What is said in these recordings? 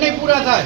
नहीं पूरा था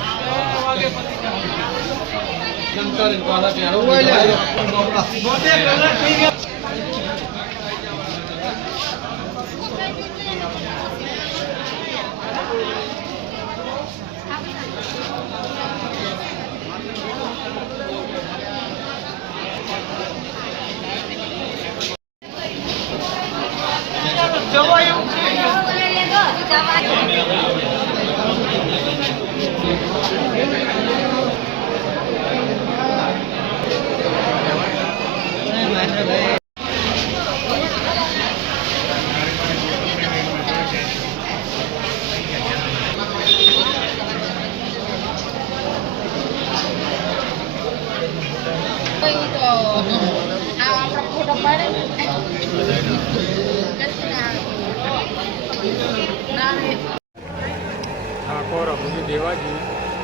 ઠાકોર અભુજી દેવાજી,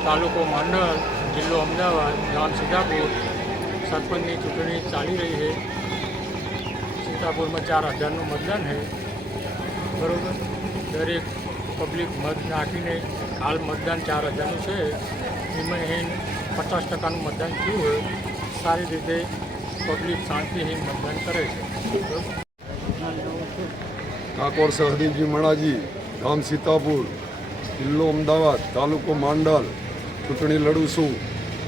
તાલુકો માંડલ, જિલ્લો અમદાવાદ, ગામ સીતાપુર. સરપંચની ચૂંટણી ચાલી રહી છે. સીતાપુરમાં 4000નું મતદાન છે. બરાબર, દરેક પબ્લિક મત નાખીને હાલ મતદાન 4000નું છે. એમાં 50% મતદાન થયું હોય. સારી રીતે પબ્લિક શાંતિથી મતદાન કરે છે. ઠાકોર સહદેવજી મણાજી, ગામ સીતાપુર, જિલ્લો અમદાવાદ, તાલુકો માંડલ ચૂંટણી લડું છું.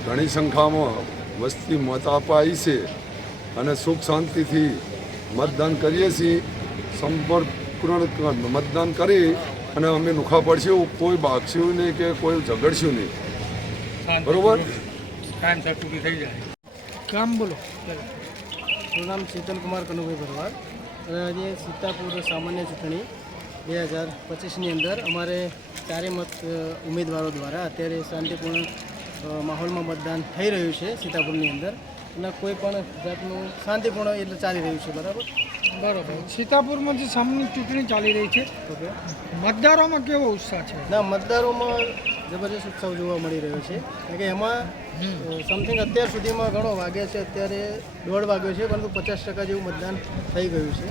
ઘણી સંખ્યામાં વસ્તી મત આપવા આવી છે અને સુખ શાંતિથી મતદાન કરીએ છીએ. સંપૂર્ણ મતદાન કરી અને અમે નુખા પડશું, કોઈ ભાગશું નહીં કે કોઈ ઝઘડશું નહીં. બરોબર, ટાઈમસર પૂરી થઈ જાય. કામ બોલો. મારું નામ શીતલકુમાર કનુભાઈ ભરવાડ. અને આજે સીતાપુર સામાન્ય ચૂંટણી 2025ની અંદર અમારે ચારે મત ઉમેદવારો દ્વારા અત્યારે શાંતિપૂર્ણ માહોલમાં મતદાન થઈ રહ્યું છે સીતાપુરની અંદર. અને કોઈ પણ જાતનું શાંતિપૂર્ણ એટલે ચાલી રહ્યું છે. બરાબર. સીતાપુરમાં જે સામાન્ય ચૂંટણી ચાલી રહી છે, ઓકે, મતદારોમાં કેવો ઉત્સાહ છે? ના, મતદારોમાં જબરજસ્ત ઉત્સાહ જોવા મળી રહ્યો છે. કારણ કે એમાં સમથિંગ અત્યાર સુધીમાં ઘણો વાગ્યા છે, અત્યારે 1:30 વાગ્યો છે, પરંતુ 50% જેવું મતદાન થઈ ગયું છે.